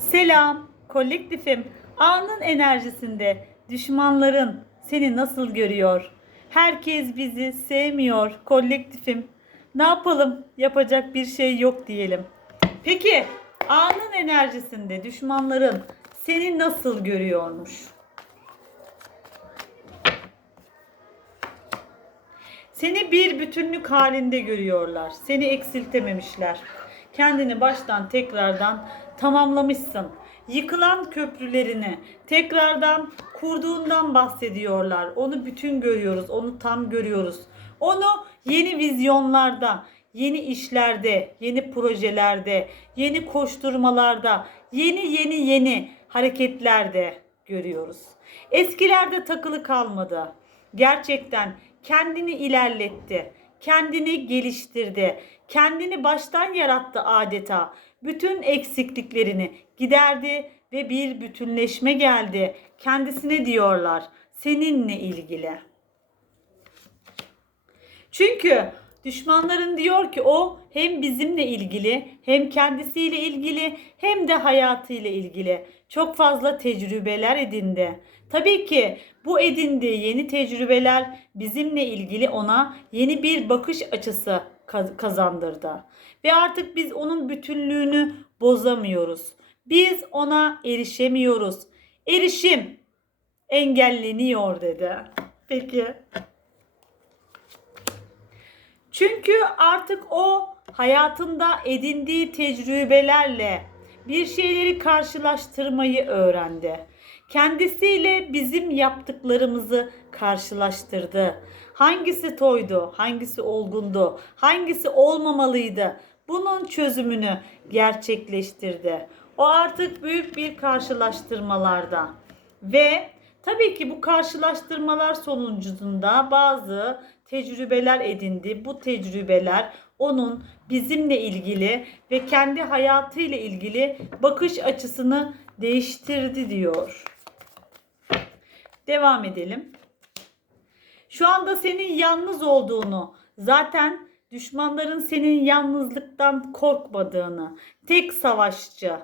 Selam, kolektifim. Anın enerjisinde düşmanların seni nasıl görüyor? Herkes bizi sevmiyor, kolektifim. Ne yapalım? Yapacak bir şey yok diyelim. Peki, anın enerjisinde düşmanların seni nasıl görüyormuş? Seni bir bütünlük halinde görüyorlar. Seni eksiltememişler. Kendini baştan tekrardan tamamlamışsın. Yıkılan köprülerini tekrardan kurduğundan bahsediyorlar. Onu bütün görüyoruz, onu tam görüyoruz. Onu yeni vizyonlarda, yeni işlerde, yeni projelerde, yeni koşturmalarda, yeni yeni yeni hareketlerde görüyoruz. Eskilerde takılı kalmadı. Gerçekten kendini ilerletti. Kendini geliştirdi. Kendini baştan yarattı adeta. Bütün eksikliklerini giderdi ve bir bütünleşme geldi. Kendisine diyorlar seninle ilgili. Çünkü düşmanların diyor ki o hem bizimle ilgili hem kendisiyle ilgili hem de hayatıyla ilgili çok fazla tecrübeler edindi. Tabii ki bu edindiği yeni tecrübeler bizimle ilgili ona yeni bir bakış açısı kaz- kazandırdı. Ve artık biz onun bütünlüğünü bozamıyoruz. Biz ona erişemiyoruz. Erişim engelleniyor dedi. Peki. Çünkü artık o hayatında edindiği tecrübelerle bir şeyleri karşılaştırmayı öğrendi. Kendisiyle bizim yaptıklarımızı karşılaştırdı. Hangisi toydu, hangisi olgundu, hangisi olmamalıydı? Bunun çözümünü gerçekleştirdi. O artık büyük bir karşılaştırmalarda ve tabii ki bu karşılaştırmalar sonucunda bazı tecrübeler edindi. Bu tecrübeler onun bizimle ilgili ve kendi hayatıyla ilgili bakış açısını değiştirdi diyor. Devam edelim. Şu anda senin yalnız olduğunu, zaten düşmanların senin yalnızlıktan korkmadığını, tek savaşçı,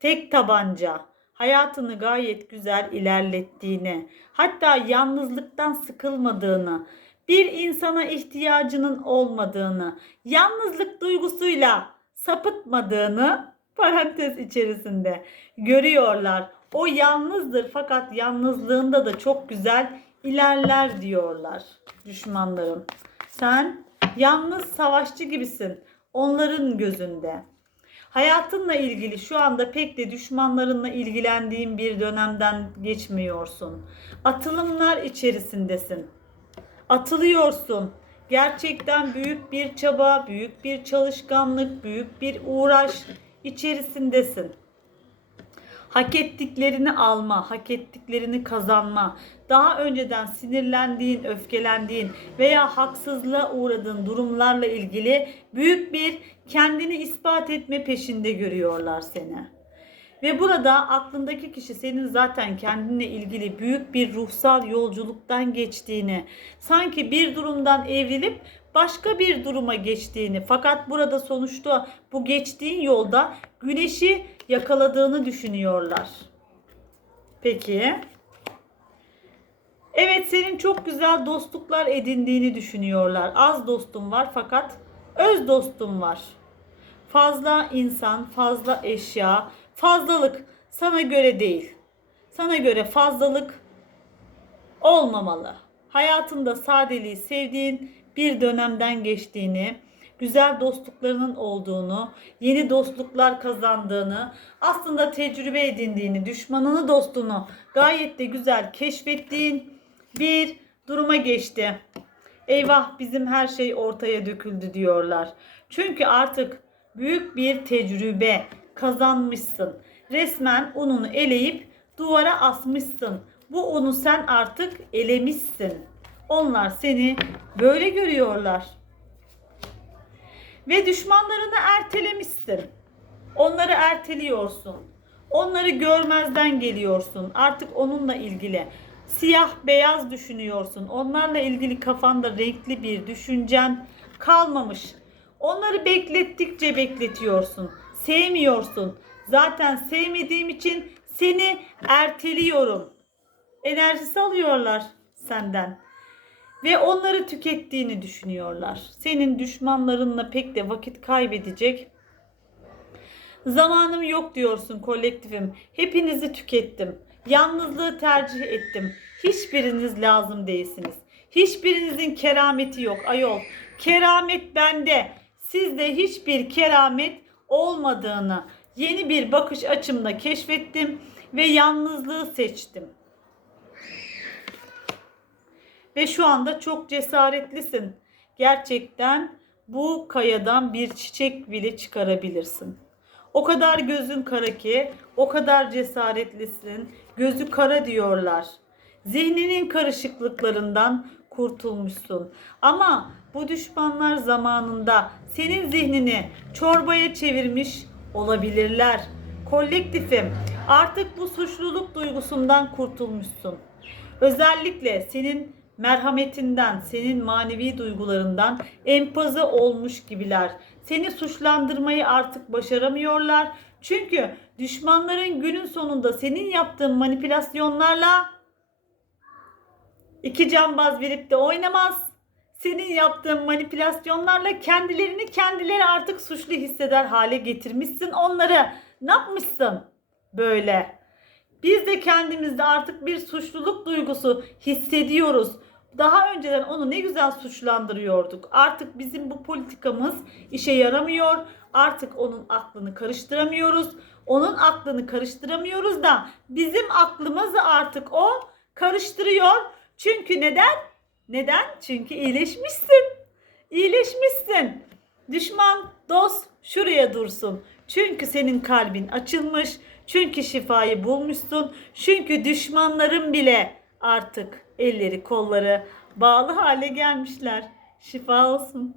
tek tabanca, hayatını gayet güzel ilerlettiğini, hatta yalnızlıktan sıkılmadığını, bir insana ihtiyacının olmadığını, yalnızlık duygusuyla sapıtmadığını parantez içerisinde görüyorlar. O yalnızdır fakat yalnızlığında da çok güzel ilerler diyorlar düşmanlarım. Sen yalnız savaşçı gibisin onların gözünde. Hayatınla ilgili şu anda pek de düşmanlarınla ilgilendiğin bir dönemden geçmiyorsun. Atılımlar içerisindesin. Atılıyorsun. Gerçekten büyük bir çaba, büyük bir çalışkanlık, büyük bir uğraş içerisindesin. Hak ettiklerini alma, hak ettiklerini kazanma, daha önceden sinirlendiğin, öfkelendiğin veya haksızlığa uğradığın durumlarla ilgili büyük bir kendini ispat etme peşinde görüyorlar seni. Ve burada aklındaki kişi senin zaten kendinle ilgili büyük bir ruhsal yolculuktan geçtiğini, sanki bir durumdan evrilip başka bir duruma geçtiğini fakat burada sonuçta bu geçtiğin yolda güneşi yakaladığını düşünüyorlar. Peki. Evet senin çok güzel dostluklar edindiğini düşünüyorlar. Az dostum var fakat öz dostum var. Fazla insan, fazla eşya, fazlalık sana göre değil. Sana göre fazlalık olmamalı. Hayatında sadeliği sevdiğin bir dönemden geçtiğini, güzel dostluklarının olduğunu, yeni dostluklar kazandığını, aslında tecrübe edindiğini, düşmanını dostunu gayet de güzel keşfettiğin bir duruma geçti. Eyvah bizim her şey ortaya döküldü diyorlar. Çünkü artık büyük bir tecrübe kazanmışsın. Resmen ununu eleyip duvara asmışsın. Bu unu sen artık elemişsin. Onlar seni böyle görüyorlar. Ve düşmanlarını ertelemişsin. Onları erteliyorsun. Onları görmezden geliyorsun. Artık onunla ilgili siyah beyaz düşünüyorsun. Onlarla ilgili kafanda renkli bir düşüncen kalmamış. Onları beklettikçe bekletiyorsun. Sevmiyorsun. Zaten sevmediğim için seni erteliyorum. Enerjisi alıyorlar senden. Ve onları tükettiğini düşünüyorlar. Senin düşmanlarınla pek de vakit kaybedecek Zamanım yok diyorsun kolektifim. Hepinizi tükettim. Yalnızlığı tercih ettim. Hiçbiriniz lazım değilsiniz. Hiçbirinizin kerameti yok ayol. Keramet bende. Sizde hiçbir keramet olmadığını yeni bir bakış açımla keşfettim ve yalnızlığı seçtim. Ve şu anda çok cesaretlisin. Gerçekten bu kayadan bir çiçek bile çıkarabilirsin. O kadar gözün kara ki, o kadar cesaretlisin. Gözü kara diyorlar. Zihninin karışıklıklarından kurtulmuşsun. Ama bu düşmanlar zamanında senin zihnini çorbaya çevirmiş olabilirler. Kolektifim artık bu suçluluk duygusundan kurtulmuşsun. Özellikle senin merhametinden, senin manevi duygularından empoze olmuş gibiler. Seni suçlandırmayı artık başaramıyorlar. Çünkü düşmanların günün sonunda senin yaptığın manipülasyonlarla iki cambaz verip de oynamaz. Senin yaptığın manipülasyonlarla kendilerini kendileri artık suçlu hisseder hale getirmişsin onları. Ne yapmışsın böyle? Biz de kendimizde artık bir suçluluk duygusu hissediyoruz. Daha önceden onu ne güzel suçlandırıyorduk. Artık bizim bu politikamız işe yaramıyor. Artık onun aklını karıştıramıyoruz. Onun aklını karıştıramıyoruz da bizim aklımızı artık o karıştırıyor. Çünkü neden? Neden? Çünkü iyileşmişsin. İyileşmişsin. Düşman, dost şuraya dursun. Çünkü senin kalbin açılmış. Çünkü şifayı bulmuşsun. Çünkü düşmanların bile artık elleri kolları bağlı hale gelmişler. Şifa olsun.